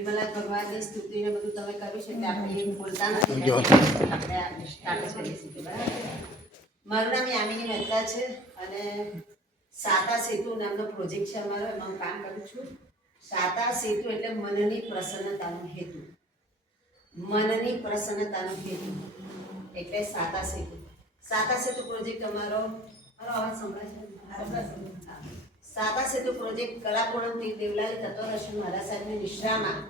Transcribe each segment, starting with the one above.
વિમલા ભગવાનની સ્તુતિને બધું તમે કર્યું છે એટલે આપણે એ બોલતા નથી, આપણે સ્ટાર્ટ કરીએ છીએ. બરાબર. મારું નામ યામિની મહેતા છે અને સાતા સેતુ નામનો પ્રોજેક્ટ છે અમારો, એમાં હું કામ કરું છું. સાતા સેતુ એટલે મનની પ્રસન્નતાનો હેતુ. મનની પ્રસન્નતાનો હેતુ એટલે સાતા સેતુ. સાતા સેતુ પ્રોજેક્ટ અમારો અવાજ સંભળાય છે? સાતા સેતુ પ્રોજેક્ટ કલાપૂર્ણ દેવલાલી તત્વદર્શન મહારાજ સાહેબની નિશ્રામાં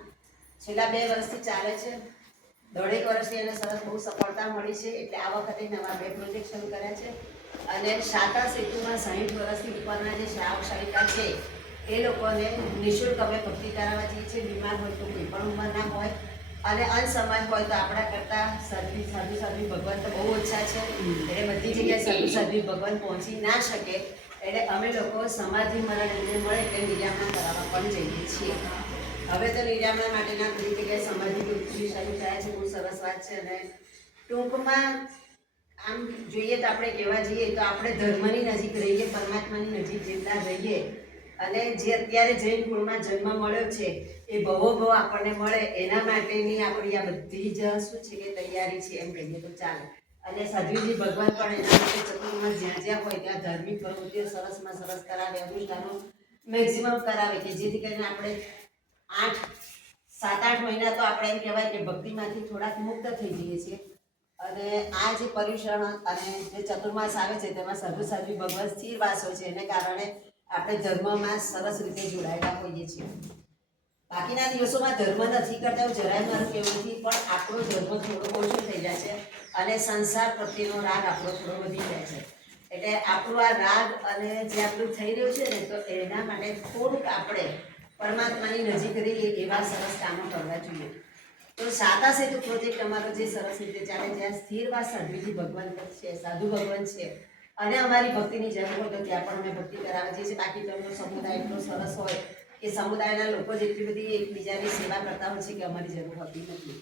છેલ્લા 2 વર્ષથી ચાલે છે. 1.5 વર્ષથી એને સરસ બહુ સફળતા મળી છે, એટલે આ વખતે નવા 2 પ્રોજેક્ટ શરૂ કર્યા છે. અને સાતા સેતુમાં 60 વર્ષથી ઉપરના જે શ્રાવક શ્રાવિકા છે એ લોકોને નિઃશુલ્ક અમે ભક્તિ કરાવવા જઈએ છીએ. બીમાર હોય તો કોઈ પણ ઉંમરના હોય અને અનસમય હોય તો આપણા કરતાં સાધુ ભગવાન તો બહુ ઓછા છે, એટલે બધી જગ્યાએ સાધુ ભગવાન પહોંચી ના શકે, એટલે અમે લોકો સમાધિ મરણ એમને મળે એટલે નિર્યામણ કરાવવા પણ જઈએ છીએ. હવે તો નિર્યામણ માટેના બધી જગ્યાએ સમાધિ શરૂ થયા છે. બહુ સરસ વાત છે. અને ટૂંકમાં આમ જોઈએ તો આપણે કહેવા જઈએ તો આપણે ધર્મની નજીક રહીએ, પરમાત્માની નજીક જેટલા રહીએ અને જે અત્યારે જૈન કુળમાં જન્મ મળ્યો છે એ ભવો આપણને મળે એના માટેની આપણી આ બધી જ શું છે કે તૈયારી છે એમ કહીએ તો ચાલે. અને સાધ્વીજી ભગવાન પણ એના માટે ચતુર્માં જ્યાં જ્યાં હોય ત્યાં ધાર્મિક પ્રવૃત્તિઓ સરસમાં સરસ કરાવે, અનુષ્ઠાનો મેક્સિમમ કરાવે કે જેથી કરીને આપણે 7-8 મહિના તો આપણે એમ કહેવાય કે ભક્તિમાંથી થોડાક મુક્ત થઈ જઈએ છીએ. અને આ જે પર્યુષણ અને જે ચતુર્માસ આવે છે તેમાં સાધુ ભગવાન સ્થિર વાસ હોય છે, એને કારણે આપણે ધર્મમાં સરસ રીતે જોડાયેલા હોઈએ છીએ. બાકીના દિવસોમાં ધર્મ નથી કરતા એવું જરાય મારું કહેવું નથી, પણ આપણો ધર્મ થોડો ઓછો થઈ જાય છે અને સંસાર પ્રત્યેનો રાગ આપણો થોડો વધી જાય છે. એટલે આપણું આ રાગ અને જે આપણું થઈ રહ્યું છે ને તો એના માટે થોડુંક આપણે પરમાત્માની નજીક રહીએ એવા સરસ કામો કરવા જોઈએ. તો સાતા સેતુ પ્રોજેક્ટ અમારો જે સરસ રીતે ચાલે છે, જ્યાં સ્થિરવાસ સાધ્વીજી ભગવાન છે, સાધુ ભગવાન છે અને અમારી ભક્તિની જરૂર હોય તો ત્યાં પણ અમે ભક્તિ કરાવીએ છીએ. બાકી તો એમનો સમુદાય એટલો સરસ હોય કે સમુદાયના લોકો જેટલી બધી એકબીજાની સેવા કરતા હોય છે કે અમારી જરૂર હોતી નથી.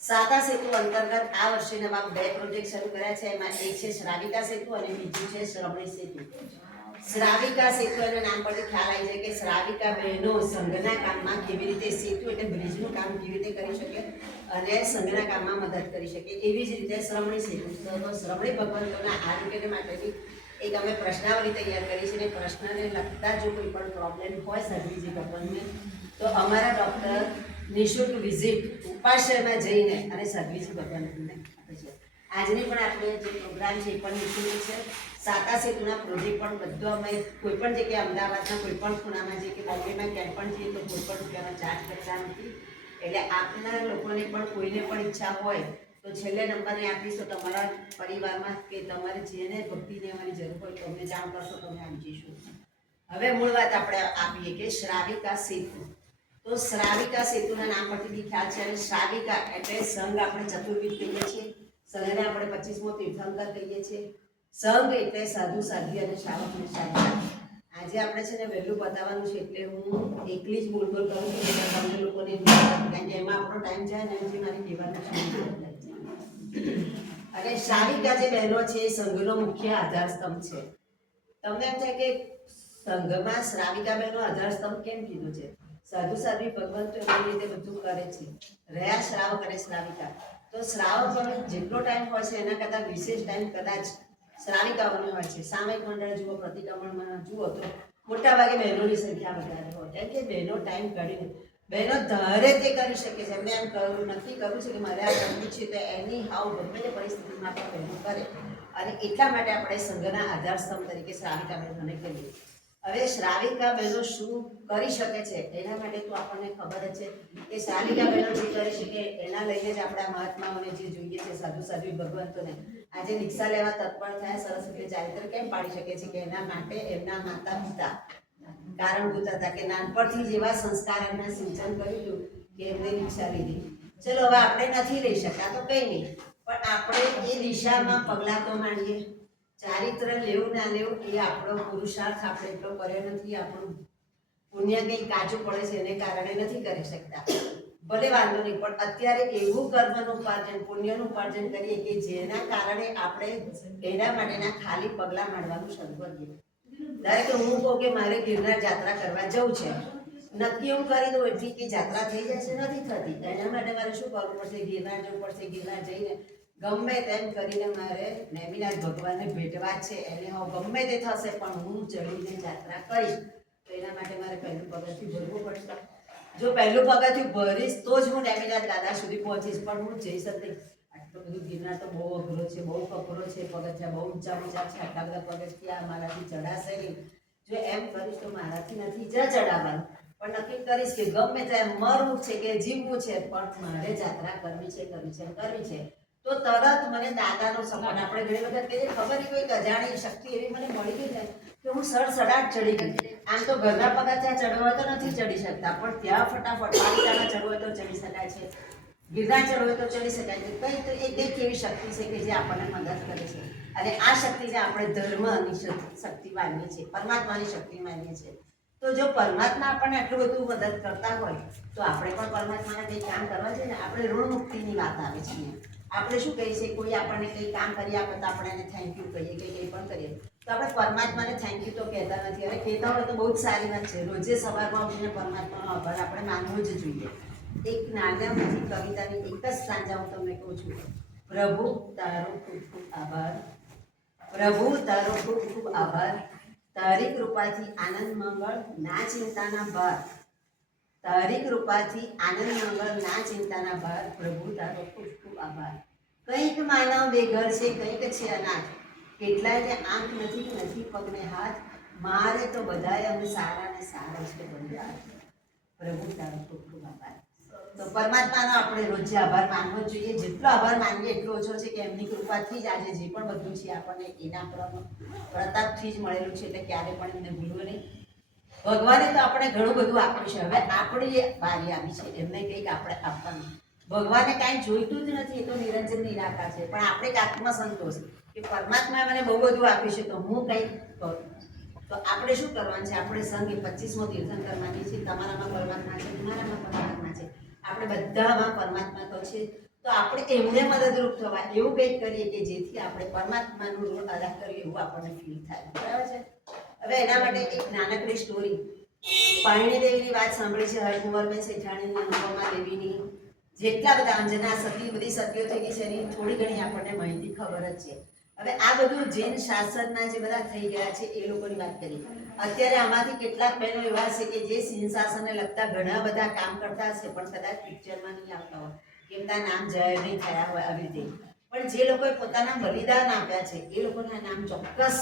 સાતા સેતુ અંતર્ગત આ વર્ષે નવા 2 પ્રોજેક્ટ શરૂ કર્યા છે. એમાં એક છે શ્રાવિકા સેતુ અને બીજું છે શ્રમણી સેતુ. શ્રાવિકા સેતુ એના નામ પરથી ખ્યાલ આવી જાય કે શ્રાવિકા બહેનો સંઘના કામમાં કેવી રીતે, સેતુ એટલે બ્રિજનું કામ કેવી રીતે કરી શકે અને સંઘના કામમાં મદદ કરી શકે. એવી જ રીતે શ્રમણી સેતુ તો શ્રમણી ભગવંતોના આરોગ્ય માટેની એક અમે પ્રશ્નાવલી તૈયાર કરી છે. અને પ્રશ્નને લગતા જો કોઈ પણ પ્રોબ્લેમ હોય સાધ્વીજી ભગવાનને તો અમારા ડૉક્ટર નિઃશુલ્ક વિઝિટ ઉપાશ્રયમાં જઈને અને સાધ્વીજી ભગવાનને આપે છે. આજની પણ આપણે જે પ્રોગ્રામ છે એ પણ નિઃશુલ્ક છે. સાતા સેતુના પ્રોજેક્ટ પણ બધો અમે કોઈ પણ જગ્યાએ અમદાવાદના કોઈ પણ ખૂણામાં જઈએ કે બોમ્બેમાં ક્યાંય પણ જઈએ તો કોઈ પણ રૂપિયાનો ચાર્જ કરતા નથી. એટલે આપના લોકોને પણ કોઈને પણ ઈચ્છા હોય તો છેલ્લે નંબરને આપીશ તો તમારા પરિવારમાં કે તમારે જેને ભક્તિને અમારી જરૂર હોય તો અમને જાણ કરશો તો અમે આવી જઈશું. હવે મૂળ વાત આપણે આપીએ કે શ્રાવિકા સેતુ. તો શ્રાવિકા સેતુના નામ પરથી ખ્યાલ છે. અને શ્રાવિકા એટલે સંઘ આપણે ચતુર્વિધ કહીએ છીએ, સંઘને આપણે 25મો તીર્થંકર કહીએ છીએ. સંઘ એટલે સાધુ સાધ્વી અને શ્રાવક અને શ્રાવિકા. આજે આપણે છે ને વહેલું બતાવવાનું છે એટલે હું એકલી જ બોલ કરું છું એટલે તમને લોકોને કારણ કે એમાં આપણો ટાઈમ જાય ને એમ જે મારી કહેવાનું છે. અને શ્રાવિકા જે બહેનો છે એ સંઘનો મુખ્ય આધાર સ્તંભ છે. તમને એમ થાય કે સંઘમાં શ્રાવિકા બહેનો આધાર સ્તંભ કેમ કીધું છે? સાધુ સાધ્વી ભગવાન તો એવી રીતે બધું કરે છે. રહ્યા શ્રાવક અને શ્રાવિકા. તો શ્રાવકોનો જેટલો ટાઈમ હોય છે એના કરતાં વિશેષ ટાઈમ કદાચ શ્રાવિકાઓને હોય છે. સામયિક મંડળ જુઓ, પ્રતિક્રમણમાં જુઓ તો મોટા ભાગે બહેનોની સંખ્યા વધારે હોય, કેમ કે બહેનો ટાઈમ કાઢીને બહેનો ધારે તે કરી શકે છે. એમને એમ નક્કી કરવું છે કે મારે આ કરવું છે તો એની હાવ ગમે તે પરિસ્થિતિમાં પણ બહેનો કરે. અને એટલા માટે આપણે સંઘના આધાર સ્તંભ તરીકે શ્રાવિકા બહેનોને કહીએ. હવે શ્રાવિકા બહેનો શું કરી શકે છે એના માટે તો આપણને ખબર જ છે કે શ્રાવિકા બહેનો જે કરી શકે એના લઈને જ આપણા મહાત્માઓને જે જોઈએ છે સાધુ સાધ્વી ભગવંતોને આજે દીક્ષા લેવા તત્પર થયા, સરસ રીતે ચારિત્ર કેમ પાડી શકે છે કે એના માટે એમના માતા પિતા કારણભૂત હતા કે નાનપણથી જેવા સંસ્કાર એમના સિંચન કર્યું હતું કે એમને દીક્ષા લીધી. ચલો હવે આપણે નથી લઈ શકતા તો કંઈ નહીં, પણ આપણે એ દિશામાં પગલાં તો માંડીએ. ચારિત્ર લેવું ના લેવું એ આપણો પુરુષાર્થ આપણે એટલો કર્યો નથી. આપણું પુણ્ય કંઈ કાચું પડે છે એને કારણે નથી કરી શકતા. ભલે વાંધો નહીં, પણ અત્યારે એવું કર્મનું ઉપાર્જન, પુણ્યનું ઉપાર્જન કરીએ કે જેના કારણે આપણે એના માટેના ખાલી પગલાં માંડવાનું શરૂ કરીએ. ધારો કે હું કહું કે મારે ગિરનાર યાત્રા કરવા જવું છે નક્કી હું કરી દઉં એટલી કે જાત્રા થઈ જશે, નથી થતી. એના માટે મારે શું કરવું પડશે? ગિરનાર જવું પડશે. ગિરનાર જઈને ગમે તેમ કરીને મારે નેમિનાથ ભગવાનને ભેટવા છે. એને હું ગમે તે થશે પણ હું ચડીને જાત્રા કરીશ. તો એના માટે મારે પહેલું પગથિયું ભરવું પડશે. જો પહેલું પગથિયું ભરીશ તો જ હું નેમિનાથ દાદા સુધી પહોંચીશ, પણ હું જઈ શકતી. આટલું બધું ગિરનાર તો બહુ અઘરો છે, બહુ કપરો છે, પગથિયા બહુ ઊંચા ઊંચા છે. આટલા બધા પગથિયા મારાથી ચડાશે નહીં. જો એમ કરીશ તો મારાથી નથી ચડાવવાનું, પણ નક્કી કરીશ કે ગમે ત્યાં મરવું છે કે જીવવું છે, પણ મારે જાત્રા કરવી છે, કરવી છે, કરવી છે. તો તરત મને દાદાનો સપોર્ટ. આપણે ઘણી વખત કહીએ ખબર નહીં, કોઈ અજાણી શક્તિ એવી મને મળી ગઈ ને કે હું સડસડાટ ચડી ગઈ. આમ તો ઘરના પગથિયા ચડવા તો નથી ચડી શકતા, પણ ત્યાં ફટાફટ પાલિતાણા ચડવું હોય તો ચડી શકાય છે, ગિરનાર ચડવું હોય તો ચડી શકાય છે. કઈ તો એક એવી શક્તિ છે કે જે આપણને મદદ કરે છે. અને આ શક્તિ જે આપણે ધર્મની શક્તિ માનીએ છીએ, પરમાત્માની શક્તિ માનીએ છીએ. તો જો પરમાત્મા આપણને આટલું બધું મદદ કરતા હોય તો આપણે પણ પરમાત્માને કંઈ કામ કરવા જોઈએ ને. આપણે ઋણ મુક્તિની વાત આવે છે. આપણે શું કહીએ છીએ? કોઈ આપણને કંઈ કામ કરી આપે તો આપણે એને થેન્ક યુ કહીએ કે કંઈ પણ કરીએ, તો આપણે પરમાત્માને થેન્ક યુ તો કહેતા નથી. અરે કહેતા હોય તો બહુ જ સારી વાત છે. રોજે સવારમાં ઉઠીને પરમાત્માનો આભાર આપણે માનવો જ જોઈએ. એક નાનામાંથી કવિતાની એક જ સાંજા હું તમને કહું છું. પ્રભુ તારો ખૂબ ખૂબ આભાર, પ્રભુ તારો ખૂબ ખૂબ આભાર. તારી કૃપાથી આનંદ મંગળ, ના ચિંતાના ભાર. તારી કૃપાથી આનંદ મંગળ, ના ચિંતાના ભાર. પ્રભુ તારો ખૂબ ખૂબ આભાર. કંઈક માનવ બેઘર છે, કંઈક છે અનાથ. કેટલાયને આંખ નથી, નથી પગને હાથ. મારે તો બધાય અમે સારા ને સારા છે બંધાર. પ્રભુ તારો ખૂબ ખૂબ આભાર. તો પરમાત્માનો આપણે રોજે આભાર માનવો જોઈએ. જેટલો આભાર માનીએ એટલો ઓછો છે કે એમની કૃપાથી જ આજે જે પણ બધું છે આપણને એના પ્રતાપથી જ મળેલું છે. એટલે ક્યારે પણ એમને ભૂલવું નહીં. ભગવાને તો આપણે ઘણું બધું આપ્યું છે. હવે આપણી વારી આવી છે એમને કંઈક આપણે આપવાનું. ભગવાને કાંઈ જોઈતું જ નથી, એ તો નિરંજન નિરાકાર છે. પણ આપણે એક આત્મસંતોષ કે પરમાત્માએ મને બહુ બધું આપ્યું છે તો હું કંઈક કરું. તો આપણે શું કરવાનું છે? આપણે સંઘ 25મો તીર્થંકર માનીએ છીએ. તમારામાં પરમાત્મા છે, તમારામાં પરમાત્મા છે, આપણે બધામાં પરમાત્મા તો છે. તો આપણે એમને મદદરૂપ થવા એવું કંઈક કરીએ કે જેથી આપણે પરમાત્માનું ઋણ અદા કરીએ એવું આપણને ફીલ થાય. બરાબર છે? હવે એના માટે એક નાનકડી સ્ટોરી. પાયણી દેવીની વાત સાંભળી છે, હરકુંવરબેન શેઠાણીની, અનુપમા દેવીની, જેટલા બધા અંજના સતી, બધી સતીઓ થઈ ગઈ છે એની થોડી ઘણી આપણને માહિતી ખબર જ છે. હવે આ બધું જૈન શાસનના જે બધા થઈ ગયા છે એ લોકોની વાત કરી. અત્યારે આમાંથી કેટલાક બહેનો એવા છે કે જે સિંહ શાસનને લગતા ઘણા બધા કામ કરતા હશે પણ કદાચ પિક્ચરમાં નહીં આવતા હોય, એમના નામ જાહેર નહીં થયા હોય આવી રીતે. પણ જે લોકોએ પોતાના બલિદાન આપ્યા છે એ લોકોના નામ ચોક્કસ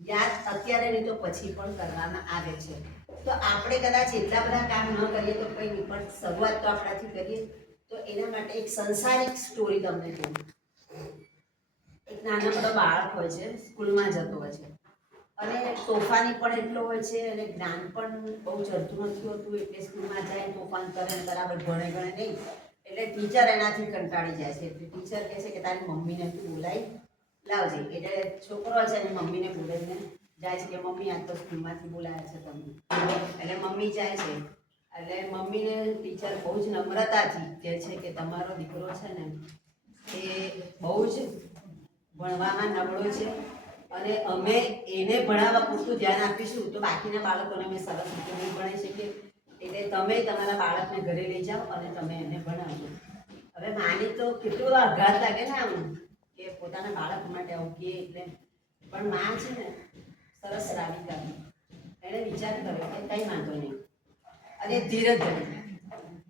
યાદ અત્યારે નહીં તો પછી પણ કરવામાં આવે છે. તો આપણે કદાચ એટલા બધા કામ ન કરીએ તો કંઈ નહીં, પણ શરૂઆત તો આપણાથી કરીએ. તો એના માટે એક સંસારિક સ્ટોરી તમને કહું. એક નાનકડો બાળક હોય છે, સ્કૂલમાં જતો હોય છે અને તોફાની પણ એટલો હોય છે અને જ્ઞાન પણ બહુ ચડતું નથી હોતું. એટલે સ્કૂલમાં જાય, તોફાન કરે, બરાબર ભણે નહીં. એટલે ટીચર એનાથી કંટાળી જાય છે. એટલે ટીચર કહે છે કે તારી મમ્મીને તું બોલાવી લાવજે. એટલે છોકરો છે અને મમ્મીને બોલાવીને જાય છે કે મમ્મી આજ તો સ્કૂલમાંથી બોલાયા છે તમને. એટલે મમ્મી જાય છે. એટલે મમ્મીને ટીચર બહુ જ નમ્રતાથી કહે છે કે તમારો દીકરો છે ને એ બહુ જ ભણવામાં નબળો છે અને અમે એને ભણાવવા પૂરતું ધ્યાન આપીશું તો બાકીના બાળકોને અમે સરસ રીતે નહીં ભણાવી શકીએ. એટલે તમે તમારા બાળકને ઘરે લઈ જાઓ અને તમે એને ભણાવજો. હવે માની તો કેટલો બધો આઘાત લાગે ને આમ કે પોતાના બાળક માટે આવું કે. એટલે પણ માં છે ને સરસ રાવિકા, એણે વિચાર કર્યો કે કંઈ વાંધો નહીં અને ધીરજ ધરી.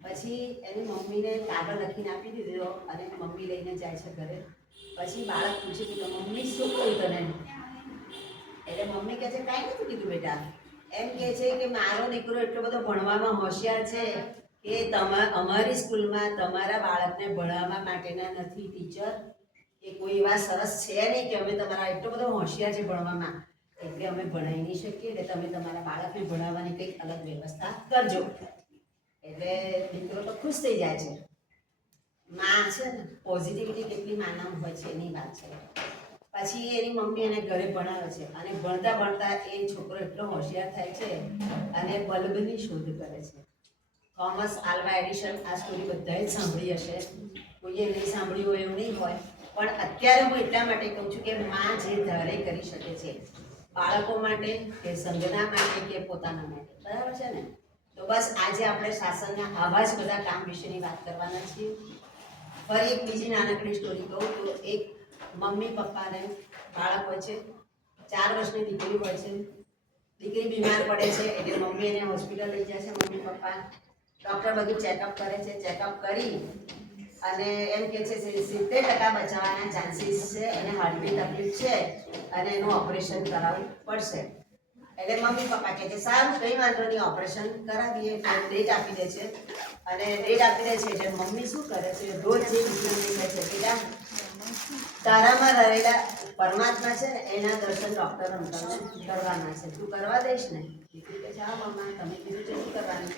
પછી એની મમ્મીને કાગળ લખીને આપી દીધો અને મમ્મી લઈને જાય છે ઘરે. પછી બાળક પૂછે કે મમ્મી શું કહ્યું તને? એટલે મમ્મી કહે છે કાંઈ નથી કીધું બેટા. એમ કહે છે કે મારો દીકરો એટલો બધો ભણવામાં હોશિયાર છે કે અમારી સ્કૂલમાં તમારા બાળકને ભણાવવા માટેના નથી ટીચર, કે કોઈ એવા સરસ છે નહીં કે અમે તમારા એટલો બધો હોશિયાર છે ભણવામાં એટલે અમે ભણાવી નહીં શકીએ. એટલે તમે તમારા બાળકને ભણાવવાની કંઈક અલગ વ્યવસ્થા કરજો. એટલે દીકરો તો ખુશ થઈ જાય છે. માં છે ને પોઝિટિવિટી કેટલી માનવ હોય છે એની વાત છે. પછી એની મમ્મી એને ઘરે ભણાવે છે અને ભણતા ભણતા એ છોકરો એટલો હોશિયાર થાય છે અને બલ્બની શોધ કરે છે. થોમસ આલ્વા એડિશન, આ સ્ટોરી બધાએ જ સાંભળી હશે, કોઈએ નહીં સાંભળી હોય એવું નહીં હોય. પણ અત્યારે હું એટલા માટે કહું છું કે માં જે ધારે કરી શકે છે બાળકો માટે કે સંઘના માટે કે પોતાના માટે, બરાબર છે ને? તો તો બસ આજે આપણે શાસનના આવા જ બધા કામ વિશેની વાત કરવાના છીએ. ફરી એક બીજી નાનકડી સ્ટોરી કહું તો એક મમ્મી પપ્પાને બાળક હોય છે, 4 વર્ષની દીકરી હોય છે. દીકરી બીમાર પડે છે એટલે મમ્મી એને હોસ્પિટલ લઈ જાય છે. મમ્મી પપ્પા ડૉક્ટર બધું ચેકઅપ કરે છે. ચેકઅપ કરી અને એમ કહે છે 70% બચાવવાના ચાન્સીસ છે, અને હાર્ટની તકલીફ છે અને એનું ઓપરેશન કરાવવું પડશે. એટલે મમ્મી પપ્પા કહે છે સારું કંઈ વાંધો નહીં, ઓપરેશન કરાવીએ. ડેટ આપી દે છે અને ડેટ આપી દે છે એટલે મમ્મી શું કરે છે, રોજ જે દીકરીને કહે છે બેટા તારામાં રહેલા પરમાત્મા છે ને એના દર્શન ડૉક્ટર અંકલને કરવાના છે, તું કરવા દઈશ ને? દીકરી કહે છે હા મમ્મા તમે કીધું છે શું કરવાનું.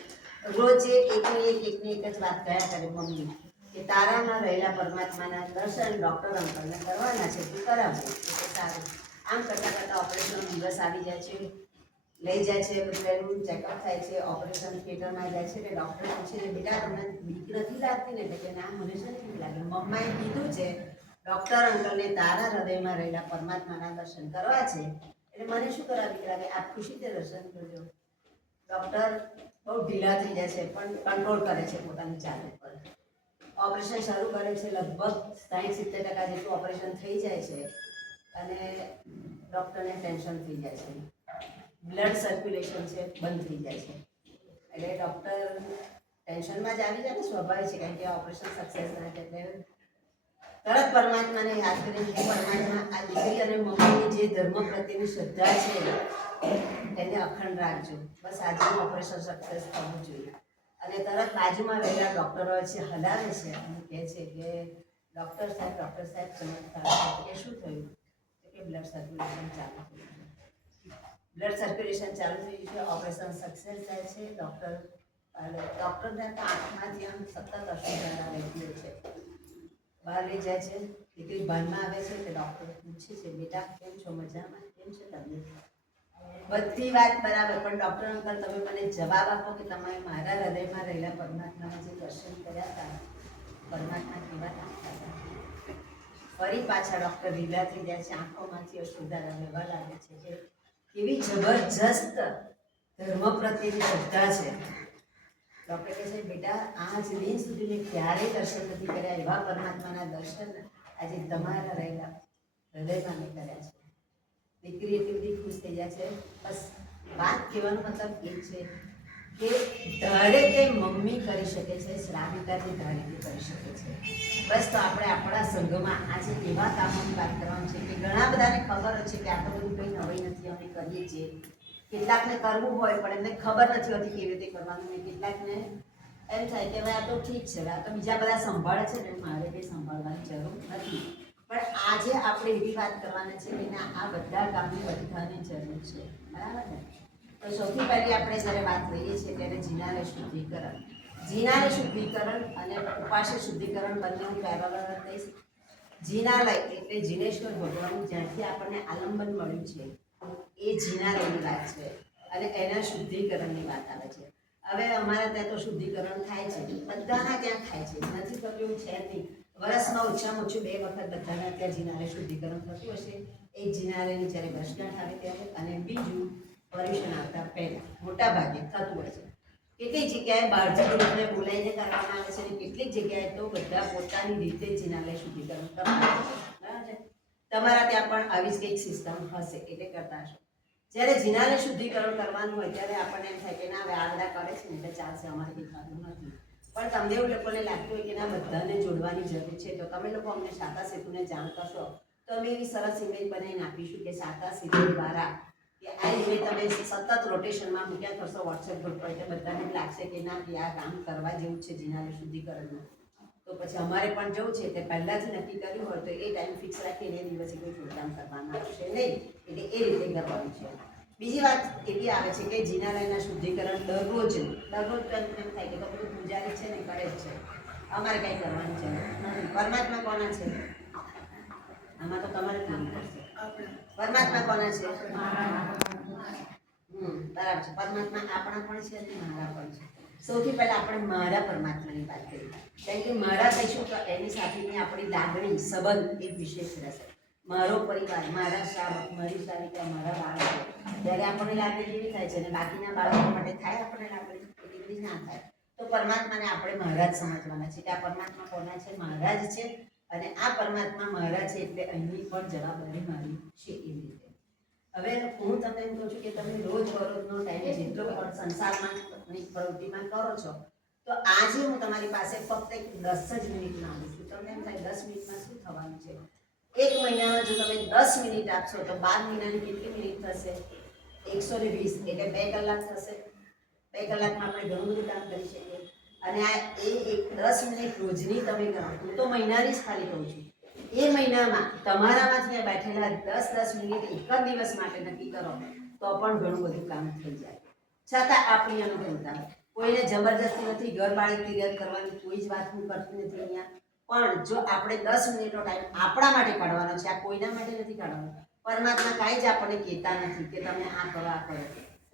રોજ એકની એક જ વાત કયા કરે મમ્મી કે તારામાં રહેલા પરમાત્માના દર્શન ડૉક્ટર અંકલને કરવાના છે, તું કરાવજે. એટલે સારું. આમ કરતાં કરતાં ઓપરેશનનો દિવસ આવી જાય છે, લઈ જાય છે, બધું એનું ચેકઅપ થાય છે, ઓપરેશન થિયેટરમાં જાય છે. એટલે ડૉક્ટર પૂછે છે બેટા તમને બીક નથી લાગતી ને? એટલે કે ના મને છે નથી લાગે, મમ્માએ કીધું છે ડૉક્ટર અંકલને તારા હૃદયમાં રહેલા પરમાત્માના દર્શન કરવા છે, એટલે મને શું કરવા બીક લાગે, આપ ખુશીથી દર્શન કરજો. ડૉક્ટર બહુ ઢીલા થઈ જાય છે પણ કંટ્રોલ કરે છે પોતાની જાત ઉપર. ઓપરેશન શરૂ કરે છે. લગભગ 60-70% જેટલું ઓપરેશન થઈ જાય છે અને ડૉક્ટરને ટેન્શન થઈ જાય છે. બ્લડ સર્ક્યુલેશન છે બંધ થઈ જાય છે. એટલે ડૉક્ટર ટેન્શનમાં જ આવી જાય ને, સ્વાભાવિક છે કારણ કે ઓપરેશન સક્સેસ થાય છે. એટલે તરત પરમાત્માને યાદ કરીને હે પરમાત્મા આ દીકરી અને મમ્મીની જે ધર્મ પ્રત્યેની શ્રદ્ધા છે એને અખંડ રાખજો, બસ આજે ઓપરેશન સક્સેસ થવું જોઈએ. અને તરત બાજુમાં રહેલા ડૉક્ટરો છે હલાવે છે અને કહે છે કે ડૉક્ટર સાહેબ ચમત્કાર કે શું થયું? કે બ્લડ સર્ક્યુલેશન ચાલુ થયું છે. બ્લડ સર્ક્યુલેશન ચાલુ થયું છે, ઓપરેશન સક્સેસ થાય છે. ડૉક્ટરને તો આંખમાંથી આમ સતત અશ્રુધારા વહેતી હોય છે. બહાર લઈ જાય છે, દીકરી ભાનમાં આવે છે કે ડૉક્ટર પૂછે છે બેટા કેમ છો, મજામાં, કેમ છે તબિયત? બધી વાત બરાબર, પણ ડૉક્ટર અંકલ તમે મને જવાબ આપો કે તમે મારા હૃદયમાં રહેલા પરમાત્માના જે દર્શન કર્યા હતા, પરમાત્મા કેવા લાગતા હતા? ફરી પાછા ડૉક્ટર લીલા થઈ જાય છે, આંખોમાંથી અશ્રુધારા વહેવા લાગે છે કે કેવી જબરજસ્ત ધર્મ પ્રત્યેની શ્રદ્ધા છે. ડૉક્ટર કહે છે બેટા આજ દિન સુધી મેં ક્યારેય દર્શન નથી કર્યા એવા પરમાત્માના દર્શન આજે તમારા રહેલા હૃદયમાં મેં કર્યા છે. દીકરી એટલી બધી ખુશ થઈ જાય છે. બસ વાત કહેવાનો મતલબ એ છે કે ધારે તે મમ્મી કરી શકે છે, શ્રાવિકાથી ધારે તે કરી શકે છે. બસ તો આપણે આપણા સંઘમાં આજે એવા કામોની વાત કરવાની છે કે ઘણા બધાને ખબર છે કે આ તો બધું કંઈ નવાઈ નથી, અમે કરીએ છીએ. કેટલાકને કરવું હોય પણ એમને ખબર નથી હોતી કેવી રીતે કરવાનું. ને કેટલાકને એમ થાય કે હવે આ તો ઠીક છે, આ તો બીજા બધા સંભાળે છે ને મારે કંઈ સંભાળવાની જરૂર નથી. પણ આજે આપણે એવી વાત કરવાના છે કે ના આ બધા કામની બધાની જરૂર છે, બરાબર ને? તો સૌથી પહેલી આપણે જ્યારે વાત લઈએ છીએ ત્યારે જીનાને શુદ્ધિકરણ. જીનાને શુદ્ધિકરણ અને ઉપાસ્ય શુદ્ધિકરણ બંને હું પેરેલલ કહીશ. જીનાલય એટલે જીનેશ્વર ભગવાનનું જ્યાંથી આપણને આલંબન મળ્યું છે એ જીનાલયની વાત છે અને એના શુદ્ધિકરણની વાત આવે છે. હવે અમારા ત્યાં તો શુદ્ધિકરણ થાય છે, બધાના ત્યાં થાય છે, નથી થતું એવું છે નહીં. વર્ષમાં ઓછામાં ઓછું 2 વખત બધાના ત્યાં જીનાલય શુદ્ધિકરણ થતું હશે. એક જીનાલયની જ્યારે વર્ષગાંઠ આવે ત્યારે, અને બીજું પર્યુષણ આવતા પહેલાં મોટા ભાગે થતું હોય છે. કેટલીક જગ્યાએ બહારથી ગ્રુપને બોલાવીને કરવામાં આવે છે અને કેટલીક જગ્યાએ તો બધા પોતાની રીતે જીનાલય શુદ્ધિકરણ કરતા હોય છે, બરાબર છે? તમારા ત્યાં પણ આવી જ કંઈક સિસ્ટમ હશે એટલે કરતા હશો. જ્યારે જીનાલય શુદ્ધિકરણ કરવાનું હોય ત્યારે આપણને એમ થાય કે ના હવે આ બધા કરે છે ને એટલે ચાલશે, અમારે કંઈ થતું નથી. પણ તમને એવું લોકોને લાગતું હોય કે ના બધાને જોડવાની જરૂર છે, તો તમે લોકો અમને શાતા સેતુને જાણ કરશો તો અમે એવી સરસ ઇમેજ બનાવીને આપીશું કે શાતા સેતુ દ્વારા કે આ ઇમેજ તમે સતત રોટેશનમાં મૂક્યા કરશો વોટ્સએપ ગ્રુપ પર, એટલે બધાને લાગશે કે ના કે આ કામ કરવા જેવું છે જીનાલય શુદ્ધિકરણનું. તો પછી અમારે પણ જવું છે તે પહેલાંથી નક્કી કર્યું હોય તો એ ટાઈમ ફિક્સ રાખીને એ દિવસે કોઈ પ્રોગ્રામ કરવામાં આવશે નહીં, એટલે એ રીતે કરવાનું છે. બીજી વાત એવી આવે છે કે જીનાલયના શુદ્ધિકરણ દરરોજ તો એમ થાય કે તો બધું પૂજારી છે ને કરે જ છે, અમારે કંઈ કરવાની છે નથી. પરમાત્મા કોના છે? આમાં તો તમારે જ નામ પડશે. પરમાત્મા કોના છે? બરાબર છે. પરમાત્મા આપણા પણ છે અને મારા પણ છે. સૌથી પહેલાં આપણે મારા પરમાત્માની વાત કરીએ, કારણ કે મારા કહીશું તો એની સાથેની આપણી લાગણી સંબંધ એક વિશેષ રહેશે. મારો પરિવાર, મારા શ્રાવક, મારી શ્રાવિકા, મારા બાળકો, જ્યારે આપણને લાગણી કેવી થાય છે અને બાકીના બાળકો માટે થાય આપણને લાગણી એટલી સુધી ના થાય તો પરમાત્માને આપણે મહારાજ સમજવાના છે કે આ પરમાત્મા કોના છે? મહારાજ છે. અને આ પરમાત્મા મહારાજ છે એટલે અહીંની પણ જવાબદારી મારી છે. એવી રીતે હવે હું તમને એમ કહું છું કે તમે રોજબરોજનો ટાઈમ જેટલો પણ સંસારમાં પ્રવૃત્તિમાં કરો છો તો આજે હું તમારી પાસે ફક્ત 10 જ મિનિટ માંગુ છું. તમને એમ થાય 10 મિનિટમાં શું થવાનું છે? એક મહિનામાં જો તમે 10 મિનિટ આપશો તો 12 મહિનાની કેટલી મિનિટ થશે? 120 એટલે 2 કલાક થશે. 2 કલાકમાં આપણે ઘણું બધું કામ કરી શકીએ. અને આ એ 10 મિનિટ રોજની તમે કરો, હું તો મહિનાની જ ખાલી કહું છું. એ મહિનામાં તમારામાંથી બેઠેલા 10 મિનિટ એક જ દિવસ માટે નક્કી કરો તો પણ ઘણું બધું કામ થઈ જાય. છતાં આપણી અનુકૂળતા કોઈને જબરજસ્તી નથી, ઘર બાળી ક્લિયર કરવાની કોઈ જ વાત હું કરતી નથી અહીંયા. પણ જો આપણે 10 મિનિટનો ટાઈમ આપણા માટે કાઢવાનો છે, આ કોઈના માટે નથી કાઢવાનો. પરમાત્મા કાંઈ જ આપણને કહેતા નથી કે તમે આ કરો આ કરો.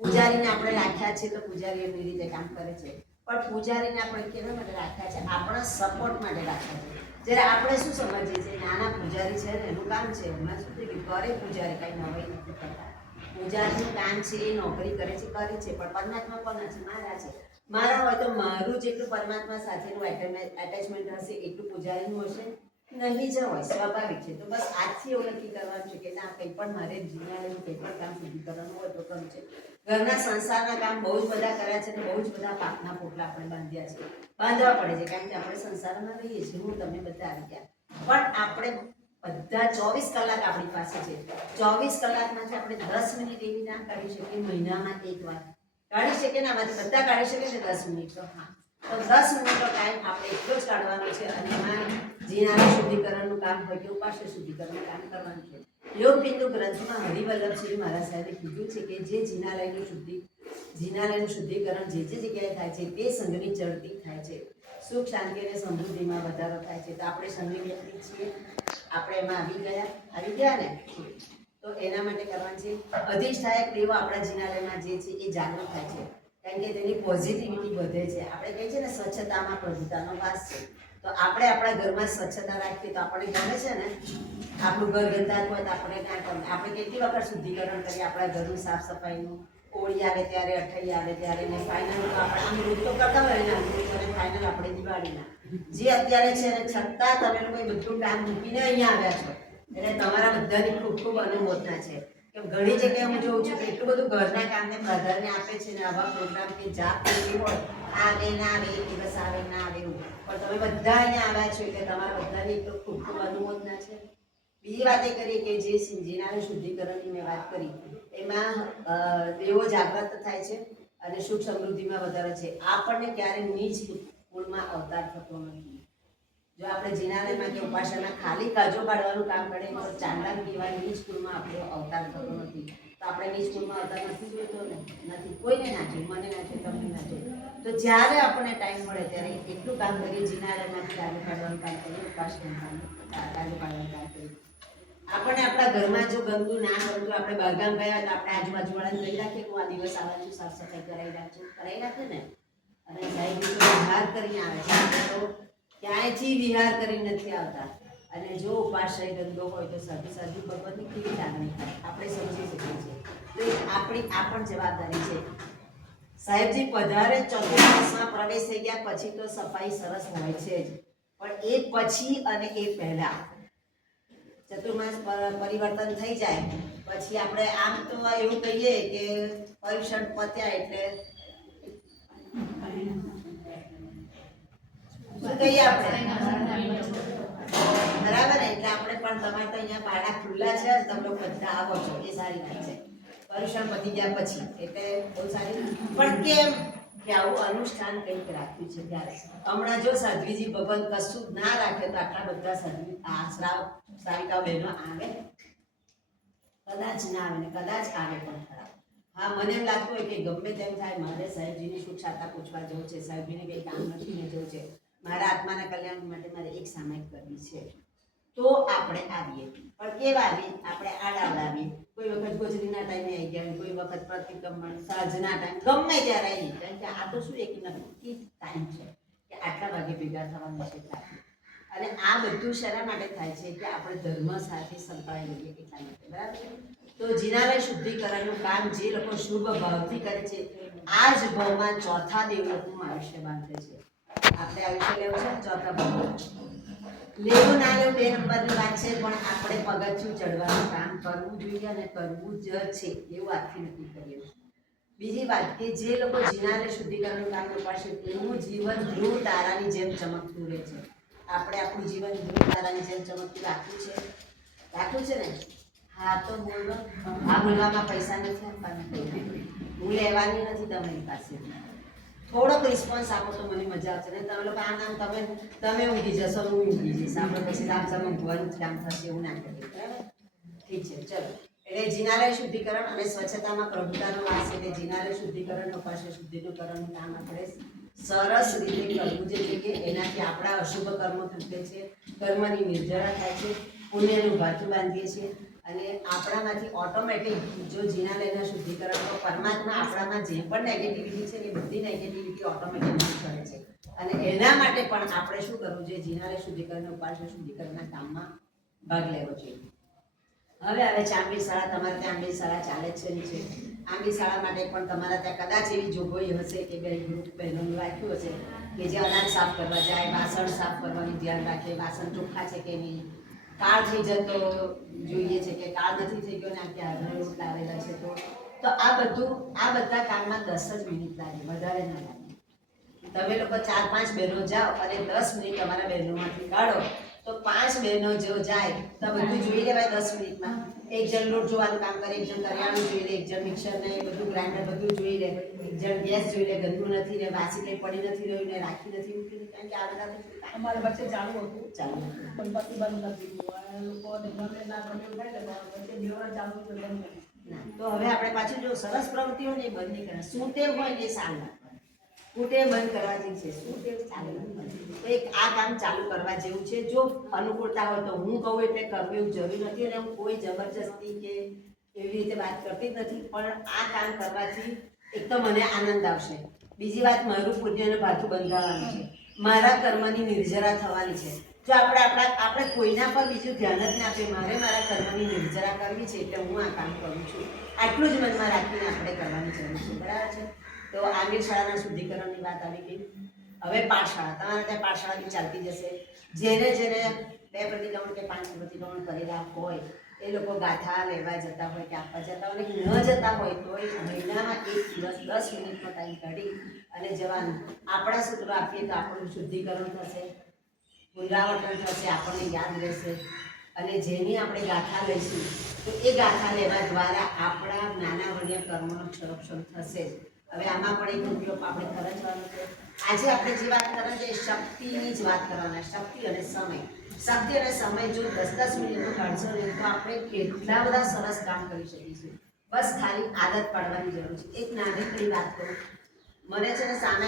પૂજારીને આપણે રાખ્યા છે તો પૂજારી એમની રીતે કામ કરે છે, પણ પૂજારીને આપણે કેવા માટે રાખ્યા છે? આપણા સપોર્ટ માટે રાખ્યા છે. જ્યારે આપણે શું સમજીએ છીએ? નાના પૂજારી છે ને એનું કામ છે, એમાં શું થઈ ગયું? કરે પૂજારી, કાંઈ નવાઈ નથી કરતા. પૂજારીનું કામ છે એ નોકરી કરે છે, કરે છે, પણ પરમાત્મા કોના છે? મારા છે. મારા હોય તો મારું જેટલું પરમાત્મા સાથેનું એટેચમેન્ટ હશે એટલું પૂજારીનું હશે નહીં જ હોય, સ્વાભાવિક છે. તો બસ આજથી એવું નક્કી કરવાનું છે કે ના, કંઈ પણ મારે જીવનાનું કંઈ પણ કામ શુદ્ધિ કરવાનું હોય તો કરવું છે. ઘરના સંસારના કામ બહુ જ બધા કર્યા છે અને બહુ જ બધા પાપના પોટલા આપણે બાંધ્યા છે, બાંધવા પડે છે, કારણ કે આપણે સંસારમાં રહીએ છીએ. હું તમને બધા આવી ગયા, પણ આપણે બધા 24 કલાક આપણી પાસે છે. 24 કલાકમાંથી આપણે 10 મિનિટ એવી ના કાઢી શકીએ મહિનામાં એક વાર? કાઢી શકીએ ને? આમાંથી બધા કાઢી શકે ને 10 મિનિટ? તો હા, તો 10 મિનિટનો ટાઈમ આપણે એટલો જ કાઢવાનો છે. અને એમાં જીનાના શુદ્ધિકરણનું કામ હોય કે ઉપાસ્ય શુદ્ધિકરણનું કામ કરવાનું છે. યોગ બિંદુ ગ્રંથમાં હરિવલ્લભશ્રી મહારાજ સાહેબે કીધું છે કે જે જીનાલયનું શુદ્ધિકરણ જે જગ્યાએ થાય છે તે સંઘની ચડતી થાય છે, સુખ શાંતિ અને સમૃદ્ધિમાં વધારો થાય છે. તો આપણે સંઘની વ્યક્તિ છીએ, આપણે એમાં આવી ગયા ને? તો એના માટે કરવાનું છે. અધિષ્ઠાયક દેવો આપણા જીનાલયમાં જે છે એ જાગૃત થાય છે, કારણ કે તેની પોઝિટિવિટી વધે છે. આપણે કહીએ છીએ ને સ્વચ્છતામાં પ્રભુતાનો વાસ છે. તો આપણે આપણા ઘરમાં સ્વચ્છતા રાખીએ તો આપણને ગમે છે ને? આપણું ઘર ગંદા હોય તો આપણે ક્યાં ગમે? આપણે કેટલી વખત શુદ્ધિકરણ કરીએ આપણા ઘરનું, સાફ સફાઈનું. હોળી આવે ત્યારે, અઠાઈ આવે ત્યારે, ને ફાઇનલ તો આપણે આમ રોજ તો કરતા હોય ને, ફાઇનલ આપણે દિવાળીના જે અત્યારે છે ને, છતાં તમે લોકો બધું કામ મૂકીને અહીંયા આવ્યા છો એટલે તમારા બધાની ખૂબ ખૂબ અનુમોદના છે. કે ઘણી જગ્યાએ હું જોઉં છું કે એટલું બધું ઘરના કામને પ્રાધાન્ય આપે છે ને, આવા પ્રોગ્રામ કે જાપ કેવી હોય, આવે ના આવે, એક દિવસ આવે ના આવે એવું, પણ તમે બધા અહીંયા આવ્યા છો એટલે તમારા બધાની તો ખૂબ ખૂબ અનુમોદના છે. બીજી વાત એ કરીએ કે જે જીનાનું શુદ્ધિકરણની મેં વાત કરી એમાં દેવો જાગૃત થાય છે અને સુખ સમૃદ્ધિમાં વધારે છે. આપણને ક્યારે નીચ કુળમાં અવતાર થતો નથી. જો આપણે જીનાલયમાં કે ઉપાસના ખાલી કાજો કાઢવાનું કામ કરીએ તો ચાંદા કહેવાય નીચ કુળમાં આપણો અવતાર થતો નથી. તો આપણે નીચ કુળમાં અવતાર નથી જોઈતો ને? નથી. કોઈને ના જોઈએ, મને ના જોઈએ, તમને ના જોઈએ. તો જ્યારે આપણને ટાઈમ મળે ત્યારે એટલું કામ કરીએ, જીનાલયમાંથી કાજો કાઢવાનું કામ કરીએ, ઉપાસના કાજો કાઢવાનું કામ કરીએ. આપણને આપણા ઘરમાં જો ગંદુ ના કરતું, આપણે બહારગામ ગયા તો આપણે આજુબાજુવાળાને કહી રાખીએ કે હું આ દિવસ આવવાનું છું, સાફ સફાઈ કરાવી રાખે ને? અને સાહેબ તો વિહાર કરીને આવે છે, તો ક્યાંયથી વિહાર કરીને નથી આવતા. અને જો ઉપાશ્રય ગંદો હોય તો સાધુ સાધુ ભગવાનની કેવી લાગણી થાય આપણે સમજી શકીએ છીએ. તો આપણી આ પણ જવાબદારી છે. સાહેબજી પધારે ચતુર્માસમાં પ્રવેશ થઈ ગયા પછી તો સફાઈ સરસ હોય છે જ, પણ એ પછી અને એ પહેલા ચતુર્માસ પરિવર્તન થઈ જાય પછી આપણે આમ તો એવું કહીએ કે પરીક્ષણ પત્યા એટલે શું કહીએ આપણે? બરાબર ને? એટલે આપણે પણ તમારે તો અહીંયા પાડા ખુલ્લા છે, તમે બધા આવો છો એ સારી વાત છે. પરીક્ષણ પતી ગયા પછી એટલે બહુ સારી. પણ કેમ કે આવું અનુષ્ઠાન કંઈક રાખ્યું છે ત્યારે. હમણાં જો સાધ્વીજી ભગવાન કશું ના રાખે તો આટલા બધા શ્રાવિકા બહેનો આવે? કદાચ ના આવે ને કદાચ આવે પણ ખરા. હા, મને એમ લાગતું હોય કે ગમે તેમ થાય મારે સાહેબજીની સુખ શાતા પૂછવા જવું છે, સાહેબજીને કંઈ કામ નથી ને જવું છે, મારા આત્માના કલ્યાણ માટે મારે એક સામાયિક કરવી છે, તો આપણે આવીએ. પણ કેવા આવીએ? આપણે આડાવડા આવીએ. કોઈ વખત ગોજરીના ટાઈમે આવી ગયા, કોઈ વખત પ્રતિક્રમણ સાંજના ટાઈમ, ગમે ત્યારે આવીએ. કારણ કે આ તો શું એક નક્કી ટાઈમ છે કે આટલા વાગે ભેગા થવાનું છે. અને આ બધું શેના માટે થાય છે કે આપણે ધર્મ સાથે સંકળાઈ રહીએ એટલા માટે, બરાબર છે? તો જિનાલય શુદ્ધિકરણનું કામ જે લોકો શુભ ભાવથી કરે છે આ જ ભાવમાં ચોથા દેવલોકનું આયુષ્ય બાંધે છે. આપણે આયુષ્ય લેવું છે ચોથા ભાવમાં, લેવું ના લેવું બે નંબરની વાત છે, પણ આપણે પગથિયું ચડવાનું કામ કરવું જોઈએ અને કરવું જ છે એવું આજથી નક્કી કરીએ. બીજી વાત કે જે લોકો જિનાલય શુદ્ધિકરણનું કામ કરશે તેનું જીવન ધ્રુવ તારાની જેમ ચમકતું રહે છે. આપણે આપણું જીવન ધ્રુવ તારાની જેમ ચમકતું રાખવું છે ને? હા તો બોલો. હા બોલવામાં પૈસા નથી આપવાના, હું લેવાની નથી તમારી પાસે. થોડોક રિસ્પોન્સ આપો તો મને મજા આવશે. ને તમે લોકો આમ તમે ઊંઘી જશો, હું ઊંઘી જઈશ, આપણે પછી રામ સામે ઊંઘવાનું જ કામ થશે એવું ના કરીએ, બરાબર? ઠીક છે, ચલો. એટલે જિનાલય શુદ્ધિકરણ અને સ્વચ્છતામાં પ્રભુતાનો વાસ એટલે જિનાલય શુદ્ધિકરણ ઉપાશ્ય શુદ્ધિકરણનું કામ આપણે સરસ રીતે કરવું જોઈએ. એનાથી આપણા અશુભ કર્મો તૂટે છે, કર્મની નિર્જરા થાય છે, પુણ્યનું ભાથું બાંધીએ છીએ અને આપણામાંથી ઓટોમેટિક જો જિનાલયના શુદ્ધિકરણ તો પરમાત્મા આપણામાં જે પણ નેગેટિવિટી છે એ બધી નેગેટિવિટી ઓટોમેટિક દૂર કરે છે. અને એના માટે પણ આપણે શું કરવું જોઈએ? જિનાલય શુદ્ધિકરણ ઉપાશ્ય શુદ્ધિકરણના કામમાં ભાગ લેવો જોઈએ. હવે આંબી શાળા, તમારે ત્યાં આંબી શાળા ચાલે જ છે નીચે. આંબી શાળા માટે પણ તમારા ત્યાં કદાચ એવી જોગવાઈ હશે કે બે ગ્રુપ બહેનોનું રાખ્યું હશે કે જે અનાજ સાફ કરવા જાય, વાસણ સાફ કરવાનું ધ્યાન રાખે, વાસણ ચોખ્ખા છે કે નહીં, કાળ થઈ જતો જોઈએ છે કે કાળ નથી થઈ ગયો ને આ ક્યારે રોટ લાવેલા છે, તો આ બધા કામમાં 10 જ મિનિટ લાગે, વધારે ના લાગે. તમે લોકો 4-5 બહેનો જાઓ અને 10 મિનિટ તમારા બહેનોમાંથી કાઢો તો 5 બહેનો જો જાય તો બધું જોઈ લેવાય 10 મિનિટમાં. એક જણ લોટ જોવાનું કામ કરે, એક જણ કરિયાણું જોઈ લે, એક જણ મિક્સર ને બધું ગ્રાઇન્ડર બધું જોઈ લે, એક જણ ગેસ જોઈ લે, ગંદુ નથી ને વાસી કંઈ પડી નથી રહ્યું ને રાખી નથી મૂકી, કારણ કે આ બધા અમારે વચ્ચે ચાલુ હતું, ચાલુ. પણ પછી બંધ નથી થયું. લોકોને ગમે ના ગમે એવું થાય ને વચ્ચે દિવસ ચાલુ છે બંધ નથી. તો હવે આપણે પાછું જો સરસ પ્રવૃત્તિઓ ને એ બંધ નહીં કરે, શું ટેવ હોય ને એ સારું રાખવાનું. કુટેવ બંધ કરવાથી છે, શું ટેવ ચાલુ રાખવાની. તો એક આ કામ ચાલુ કરવા જેવું છે. જો અનુકૂળતા હોય તો હું કહું એટલે કરવું એવું જરૂરી નથી અને હું કોઈ જબરજસ્તી કે એવી રીતે વાત કરતી જ નથી, પણ આ કામ કરવાથી એક તો મને આનંદ આવશે, બીજી વાત મારું પુણ્યનું ભાથું બંધાવવાનું છે, મારા કર્મની નિર્જરા થવાની છે. જો આપણે કોઈના પર બીજું ધ્યાન જ ના આપીએ, મારે મારા કર્મની નિર્જરા કરવી છે એટલે હું આ કામ કરું છું, આટલું જ મનમાં રાખીને આપણે કરવાની જરૂર છે, બરાબર છે? તો આંબી શાળાના શુદ્ધિકરણની વાત આવી ગઈ. હવે પાઠશાળા, તમારે ત્યાં પાઠશાળા બી ચાલતી જશે. જેને 2 પ્રતિક્રમણ કે 5 પ્રતિક્રમણ કરેલા હોય એ લોકો ગાથા લેવા જતા હોય કે આપવા જતા હોય, ન જતા હોય તો મહિનામાં 1 દિવસ 10 મિનિટનો ટાઈમ કાઢી અને જવાનું. આપણા સૂત્રો આપીએ તો આપણું શુદ્ધિકરણ થશે, પુનરાવર્તન થશે, આપણને યાદ રહેશે અને જેની આપણે ગાથા લઈશું તો એ ગાથા લેવા દ્વારા આપણા નાના વન્ય કર્મોનો ક્ષરક્ષણ થશે જ. હવે આમાં પણ એક ઉપયોગ આપણે ખર્ચવાનો છે. આજે આપણે જે વાત કરવાની છે એ શક્તિની જ વાત કરવાના, શક્તિ અને સમય. શક્તિ અને સમય જો 10-10 મિનિટનો કાઢશો ને તો આપણે કેટલા બધા સરસ કામ કરી શકીશું. બસ ખાલી આદત પાડવાની જરૂર છે. એક નાનકડી વાત કરું, મને છે ને સામે